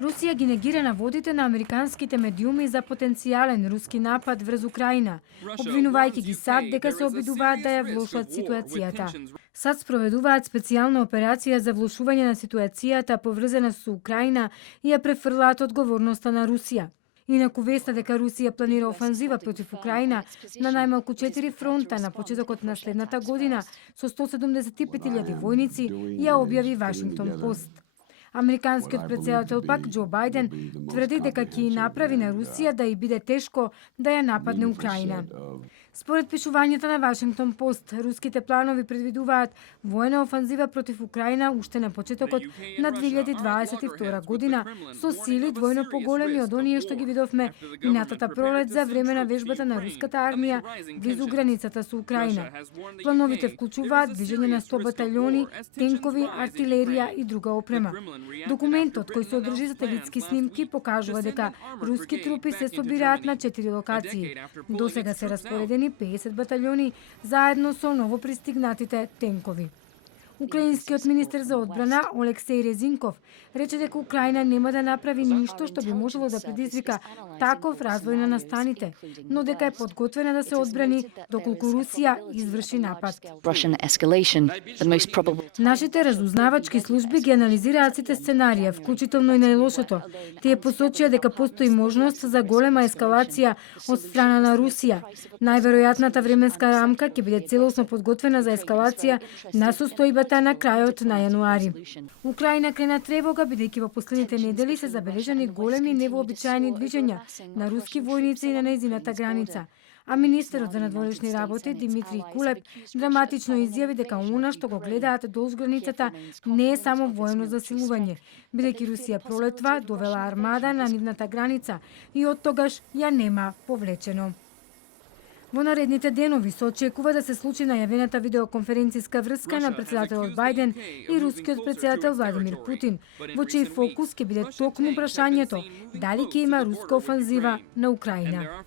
Русија ги негира наводите на американските медиуми за потенцијален руски напад врз Украина, обвинувајќи ги САД дека се обидуваат да ја влошат ситуацијата. САД спроведуваат специјална операција за влошување на ситуацијата поврзана со Украина и ја префрлаат одговорноста на Русија. Инаку веста дека Русија планира офанзива против Украина на најмалку 4 фронта на почетокот на следната година со 175.000 војници ја објави Вашингтон Пост. Американскиот претседател пак Џо Бајден тврди дека ќе направи на Русија да и биде тешко да ја нападне Украина. Според пишувањата на Вашингтон Пост, руските планови предвидуваат воена офанзива против Украина уште на почетокот на 2022 година со сили двојно поголеми од оние што ги видовме минатата пролет за време на вежбата на руската армија близу границата со Украина. Плановите вклучуваат движење на 100 баталјони, тенкови, артилерија и друга опрема. Документот, кој содржи сателитски снимки, покажува дека руски трупи се собираат на 4 локации. Досега се распоредени 50 баталјони заедно со новопристигнатите тенкови. Украинскиот министер за одбрана Олексеј Резинков рече дека Украина нема да направи ништо што би можело да предизвика таков развој на настаните, но дека е подготвена да се одбрани доколку Русија изврши напад. Нашите разузнавачки служби ги анализираат сите сценарија, вклучително и најлошото. Тие посочија дека постои можност за голема ескалација од страна на Русија. Најверојатната временска рамка ќе биде целосно подготвена за ескалација на состојбата на крајот на јануари. Украина крена тревога бидејќи во последните недели се забележани големи невообичаени движења на руски војници на нејзината граница. А министерот за надворешни работи Димитри Кулеб драматично изјави дека она што го гледаат долж границата не е само воено засилување, бидејќи Русија пролетва довела армада на нивната граница и од тогаш ја нема повлечено. Во наредните денови се очекува да се случи најавената видеоконференциска врска на претседателот Бајден и рускиот претседател Владимир Путин, во чиј фокус ќе биде токму прашањето дали ќе има руска офанзива на Украина.